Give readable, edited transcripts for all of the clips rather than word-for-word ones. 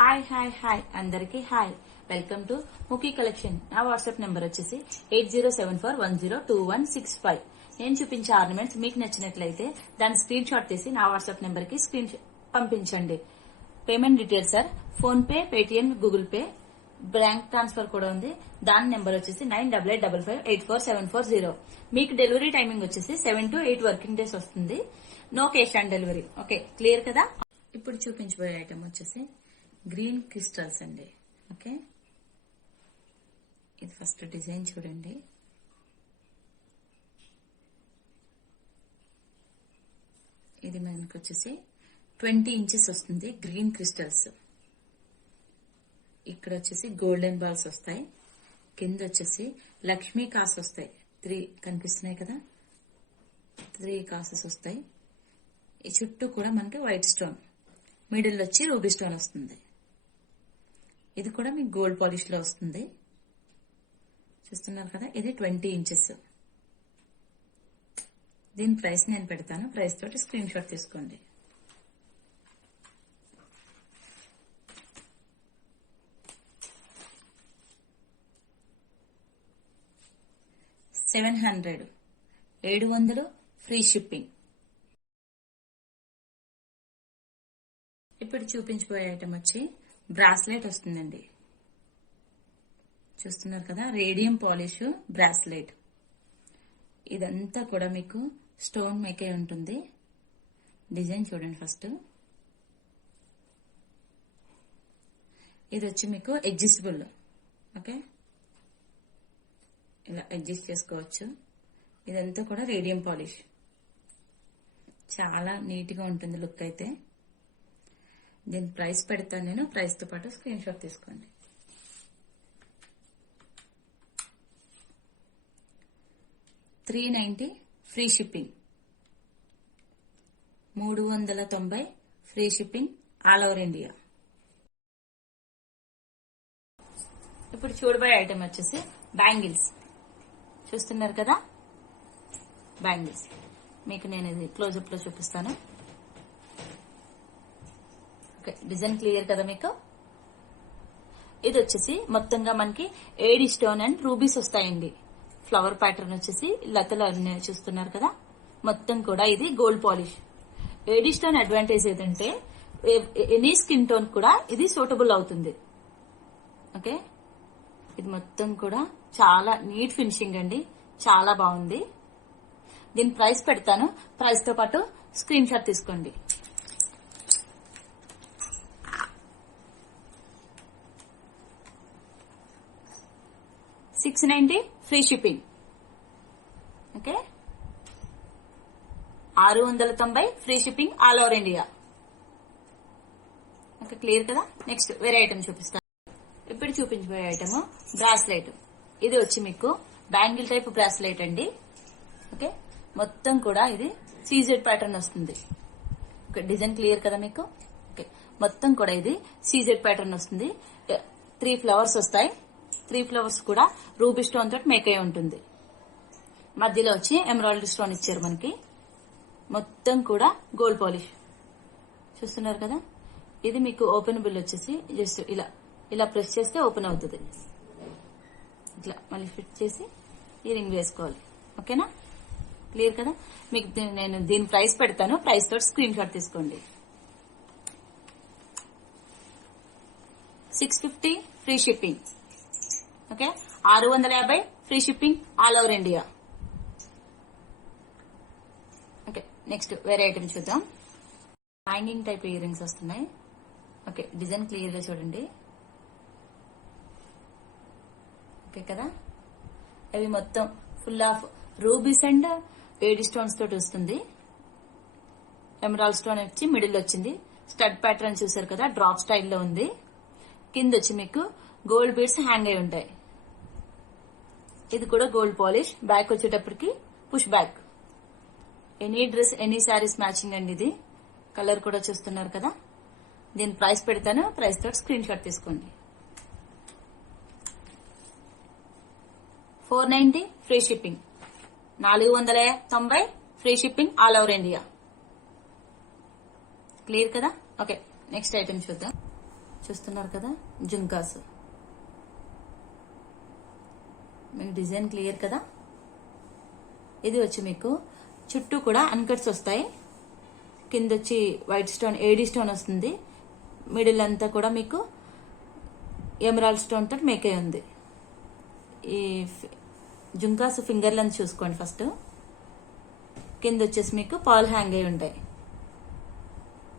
Hi అందరికి hi. Welcome to Mukhi collection. నా WhatsApp number వచ్చేసి 8074102165. నేను చూపించే ఆర్నమెంట్స్ మీకు నచ్చినట్లయితే దాని స్క్రీన్ షాట్ తీసి నా వాట్సాప్ నెంబర్ కి పంపించండి. Payment details sir phone pay, Paytm, Google pay, bank transfer కూడా ఉంది. దాని నెంబర్ వచ్చేసి 9855584740. మీకు డెలివరీ టైమింగ్ వచ్చేసి 7 to 8 వర్కింగ్ డేస్ వస్తుంది. No cash on delivery. Okay, clear కదా. ఇప్పుడు చూపించబోయే ఐటమ్ వచ్చేసి గ్రీన్ క్రిస్టల్స్ అండి. ఓకే, ఇది ఫస్ట్ డిజైన్ చూడండి. ఇది మనకు వచ్చేసి 20 ఇంచెస్ వస్తుంది. Green crystals. ఇక్కడ వచ్చేసి గోల్డెన్ బాల్స్ వస్తాయి. కింద వచ్చేసి లక్ష్మీ కాస్ వస్తాయి. 3 కనిపిస్తున్నాయి కదా, 3 కాసెస్ వస్తాయి. ఈ చుట్టూ కూడా మనకి వైట్ స్టోన్, మిడిల్ వచ్చి రూబీ స్టోన్ వస్తుంది. ఇది కూడా మీకు గోల్డ్ పాలిష్ లో వస్తుంది. చూస్తున్నారు కదా, ఇది 20 ఇంచెస్. దీని ప్రైస్ నేను పెడతాను. ప్రైస్ తోటి స్క్రీన్ షాట్ తీసుకోండి. $700 ఫ్రీ షిప్పింగ్. ఇప్పుడు చూపించబోయే ఐటమ్ వచ్చి బ్రాస్లెట్ వస్తుందండి. చూస్తున్నారు కదా, రేడియం పాలిష్ బ్రాస్లెట్. ఇదంతా కూడా మీకు స్టోన్ మేకే ఉంటుంది. డిజైన్ చూడండి ఫస్ట్. ఇది వచ్చి మీకు అడ్జస్టబుల్. ఓకే, ఇలా అడ్జస్ట్ చేసుకోవచ్చు. ఇదంతా కూడా రేడియం పాలిష్. చాలా నీట్ గా ఉంటుంది లుక్ అయితే. దీని ప్రైస్ పెడతాను నేను. ప్రైస్ తో పాటు స్క్రీన్ షాట్ తీసుకోండి. $390 free shipping. 390 free shipping all over India. ఇప్పుడు చూడబోయే ఐటమ్ వచ్చేసి బ్యాంగిల్స్. చూస్తున్నారు కదా, బ్యాంగిల్స్. మీకు నేను ఇది క్లోజప్ లో చూపిస్తాను. ఓకే, డిజైన్ క్లియర్ కదా మీకు. ఇది వచ్చేసి మొత్తంగా మనకి ఏడి స్టోన్ అండ్ రూబీస్ వస్తాయండి. ఫ్లవర్ ప్యాటర్న్ వచ్చేసి లతలు అన్నీ చూస్తున్నారు కదా. మొత్తం కూడా ఇది gold polish. AD stone advantage ఏంటంటే ఎనీ స్కిన్ టోన్ కూడా ఇది సూటబుల్ అవుతుంది. ఓకే, ఇది మొత్తం కూడా చాలా నీట్ ఫినిషింగ్ అండి. చాలా బాగుంది. దీని ప్రైస్ పెడతాను. ప్రైస్ తో పాటు స్క్రీన్ షాట్ తీసుకోండి. $690 free shipping. Okay, 690 free shipping all over India. Okay, clear కదా. నెక్స్ట్ వేరే ఐటమ్ చూపిస్తాను. ఇప్పుడు చూపించబోయే ఐటమ్ బ్రాస్లెట్. ఇది వచ్చి మీకు బ్యాంగిల్ టైప్ బ్రాస్లెట్ అండి. ఓకే, మొత్తం కూడా ఇది సీజెడ్ ప్యాటర్న్ వస్తుంది. ఓకే, డిజైన్ క్లియర్ కదా మీకు. ఓకే, మొత్తం కూడా ఇది సీజెడ్ ప్యాటర్న్ వస్తుంది. 3 ఫ్లవర్స్ వస్తాయి. 3 ఫ్లవర్స్ కూడా రూబీ స్టోన్ తోటి మేక్ అయి ఉంటుంది. మధ్యలో వచ్చి ఎమరాల్డ్ స్టోన్ ఇచ్చారు మనకి. మొత్తం కూడా గోల్డ్ పాలిష్. చూస్తున్నారు కదా. ఇది మీకు ఓపెనబుల్ వచ్చేసి జస్ట్ ఇలా ప్రెస్ చేస్తే ఓపెన్ అవుతుంది. ఇట్లా మళ్ళీ ఫిట్ చేసి ఈ రింగ్ వేసుకోవాలి. ఓకేనా, క్లియర్ కదా. మీకు నేను దీని ప్రైస్ పెడతాను. ప్రైస్ తోటి స్క్రీన్ షాట్ తీసుకోండి. $650 free shipping. Okay, 650 free shipping all over India. Okay, next వేరే ఐటమ్ చూద్దాం. హ్యాంగింగ్ టైప్ ఇయర్ రింగ్స్ వస్తున్నాయి. ఓకే, డిజైన్ క్లియర్ గా చూడండి. ఓకే కదా, అవి మొత్తం full of rubies and AD stones తోటి వస్తుంది. ఎమరాల్డ్ స్టోన్ వచ్చి మిడిల్ వచ్చింది. స్టడ్ ప్యాటర్న్ చూసారు కదా, డ్రాప్ స్టైల్లో ఉంది. కింద వచ్చి మీకు గోల్డ్ బీడ్స్ హ్యాంగ్ అయి ఉంటాయి. ఇది కూడా గోల్డ్ పాలిష్. బ్యాక్ వచ్చేటప్పటికి push back. Any dress any saris matching అండి. ఇది కలర్ కూడా చూస్తున్నారు కదా. దీని ప్రైస్ పెడతాను. ప్రైస్ తోటి స్క్రీన్ షాట్ తీసుకోండి. $490 free shipping. 490 free shipping all over India. Clear కదా. ఓకే, నెక్స్ట్ ఐటమ్ చూద్దాం. చూస్తున్నారు కదా, జుంకాస్. మీకు డిజైన్ క్లియర్ కదా. ఇది వచ్చి మీకు చుట్టూ కూడా అన్కట్స్ వస్తాయి. కింద వచ్చి వైట్ స్టోన్, ఏడీ స్టోన్ వస్తుంది. మిడిల్ అంతా కూడా మీకు ఎమరాల్డ్ స్టోన్ తోటి మేక్ అయి ఉంది. ఈ జుంకాస్ ఫింగర్ లెంత్ చూసుకోండి ఫస్ట్. కింద వచ్చేసి మీకు పాల్ హ్యాంగ్ అయి ఉంటాయి.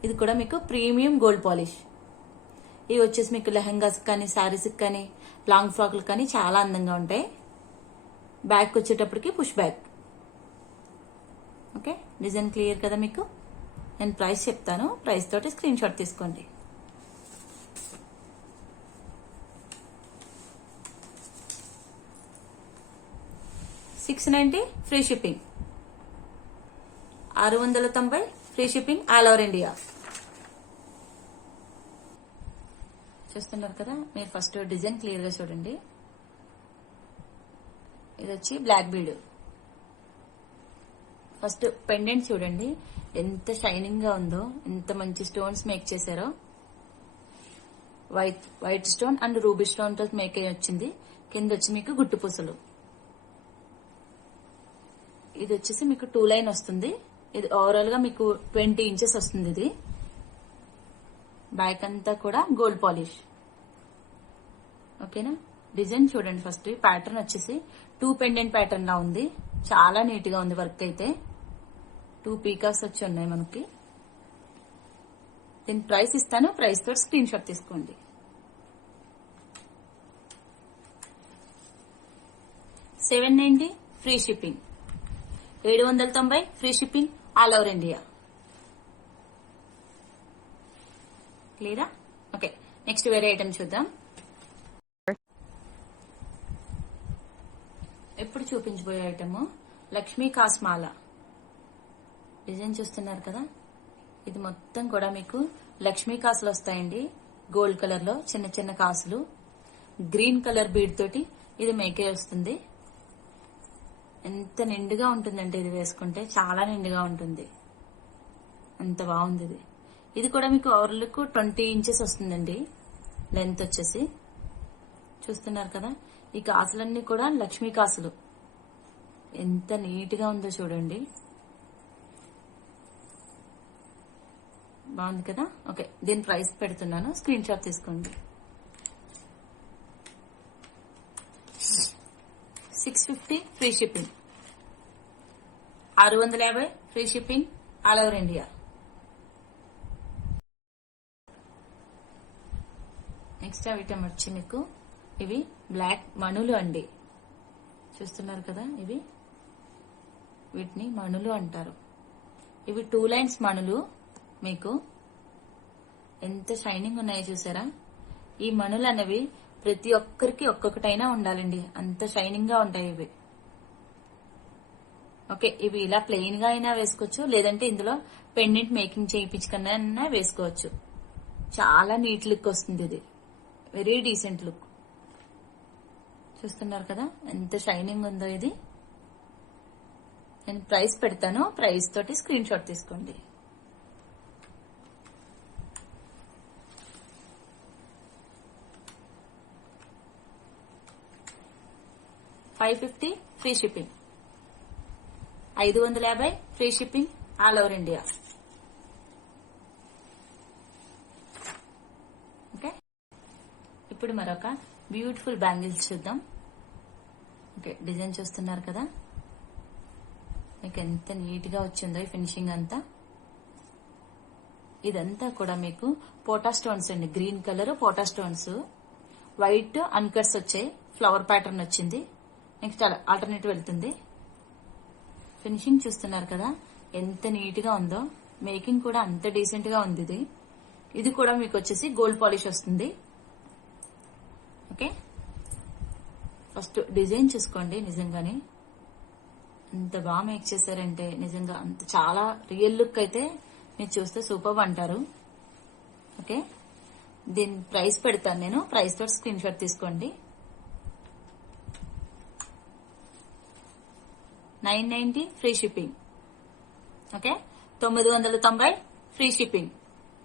ఇది కూడా మీకు ప్రీమియం గోల్డ్ పాలిష్. ఇవి వచ్చేసి మీకు లెహంగాస్ కానీ, శారీస్ కానీ, లాంగ్ ఫ్రాక్లు కానీ చాలా అందంగా ఉంటాయి. బ్యాక్ వచ్చేటప్పటికి push back. Okay, design clear కదా మీకు. నేను ప్రైస్ చెప్తాను, ప్రైస్ తోటి స్క్రీన్ షాట్ తీసుకోండి. $690 free shipping. 690 free shipping all over India. చూస్తున్నారు కదా, మీరు ఫస్ట్ డిజైన్ క్లియర్ గా చూడండి. ఇది వచ్చి బ్లాక్ బీడ్. ఫస్ట్ పెండెంట్ చూడండి ఎంత షైనింగ్ గా ఉందో, ఎంత మంచి స్టోన్స్ మేక్ చేశారో. White stone and ruby stone తో మేక్ అయ్యి వచ్చింది. కింద వచ్చి మీకు గుట్టు పూసలు. ఇది వచ్చేసి మీకు 2 లైన్ వస్తుంది. ఇది ఓవరాల్ గా మీకు 20 ఇంచెస్ వస్తుంది. ఇది బ్యాక్ అంతా కూడా గోల్డ్ పాలిష్. ఓకేనా, డిజైన్ చూడండి ఫస్ట్. ప్యాటర్న్ వచ్చేసి 2 పెండెంట్ ప్యాటర్న్ లా ఉంది. చాలా నీట్ గా ఉంది వర్క్ అయితే. 2 పీకాక్స్ వచ్చి ఉన్నాయి మనకి. దీని ప్రైస్ ఇస్తాను, ప్రైస్ తోటి స్క్రీన్ షాట్ తీసుకోండి. $790 free shipping. 790 free shipping all over India. క్లియరా? ఓకే, నెక్స్ట్ వేరే ఐటమ్ చూద్దాం. ఎప్పుడు చూపించబోయే ఐటమ్ లక్ష్మీ కాస్మాల. డిజైన్ చూస్తున్నారు కదా, ఇది మొత్తం కూడా మీకు లక్ష్మీ కాసులు వస్తాయండి. గోల్డ్ కలర్ లో చిన్న చిన్న కాసులు, గ్రీన్ కలర్ బీడ్ తోటి ఇది మేకే వస్తుంది. ఎంత నిండుగా ఉంటుందంటే ఇది వేసుకుంటే చాలా నిండుగా ఉంటుంది. అంత బాగుంది ఇది. ఇది కూడా మీకు ఓవర్లుక్ 20 ఇంచెస్ వస్తుందండి లెంత్ వచ్చేసి. చూస్తున్నారు కదా, ఈ కాసులన్నీ కూడా లక్ష్మీ కాసులు. ఎంత నీట్ గా ఉందో చూడండి. బాగుంది కదా. ఓకే, దీని ప్రైస్ పెడుతున్నాను, స్క్రీన్ షాట్ తీసుకోండి. 650 free shipping. 650 free shipping all over India. Next item వచ్చి మీకు ఇవి బ్లాక్ మణులు అండి. చూస్తున్నారు కదా, ఇవి వీటిని మణులు అంటారు. ఇవి 2 లైన్స్ మణులు. మీకు ఎంత షైనింగ్ ఉన్నాయో చూసారా. ఈ మణులు అనేవి ప్రతి ఒక్కరికి ఒక్కొక్కటైనా ఉండాలండి, అంత షైనింగ్ గా ఉంటాయి ఇవి. ఓకే, ఇవి ఇలా ప్లెయిన్ గా అయినా వేసుకోవచ్చు, లేదంటే ఇందులో పెండెంట్ మేకింగ్ చేయించుకున్నా వేసుకోవచ్చు. చాలా నీట్ లుక్ వస్తుంది ఇది, వెరీ డీసెంట్ లుక్. చూస్తున్నారు కదా ఎంత షైనింగ్ ఉందో ఇది. నేను ప్రైస్ పెడతాను, ప్రైస్ తోటి స్క్రీన్ షాట్ తీసుకోండి. $550 free shipping. 550 free shipping all over India. Okay, ఇప్పుడు మరొక బ్యూటిఫుల్ బ్యాంగిల్స్ చూద్దాం. ఓకే, డిజైన్ చూస్తున్నారు కదా, మీకు ఎంత నీట్ గా వచ్చిందో ఈ ఫినిషింగ్ అంతా. ఇదంతా కూడా మీకు పోటా స్టోన్స్ అండి, green colour pota stones. White uncuts వచ్చాయి, ఫ్లవర్ ప్యాటర్న్ వచ్చింది. నెక్స్ట్ ఆల్టర్నేట్ వెళ్తుంది. ఫినిషింగ్ చూస్తున్నారు కదా ఎంత నీట్ గా ఉందో. మేకింగ్ కూడా అంత డీసెంట్ గా ఉంది ఇది. ఇది కూడా మీకు వచ్చేసి గోల్డ్ పాలిష్ వస్తుంది. ఓకే, ఫస్ట్ డిజైన్ చూసుకోండి. నిజంగానే ఎంత బాగా మేక్ చేశారంటే నిజంగా అంత చాలా రియల్ లుక్ అయితే మీరు చూస్తే సూపర్ అంటారు. ఓకే, దీని ప్రైస్ పెడతాను నేను, ప్రైస్ తోటి స్క్రీన్ షాట్ తీసుకోండి. $990 free shipping. Okay, 990 free shipping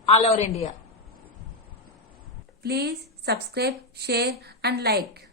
all over India. Please subscribe, share and like.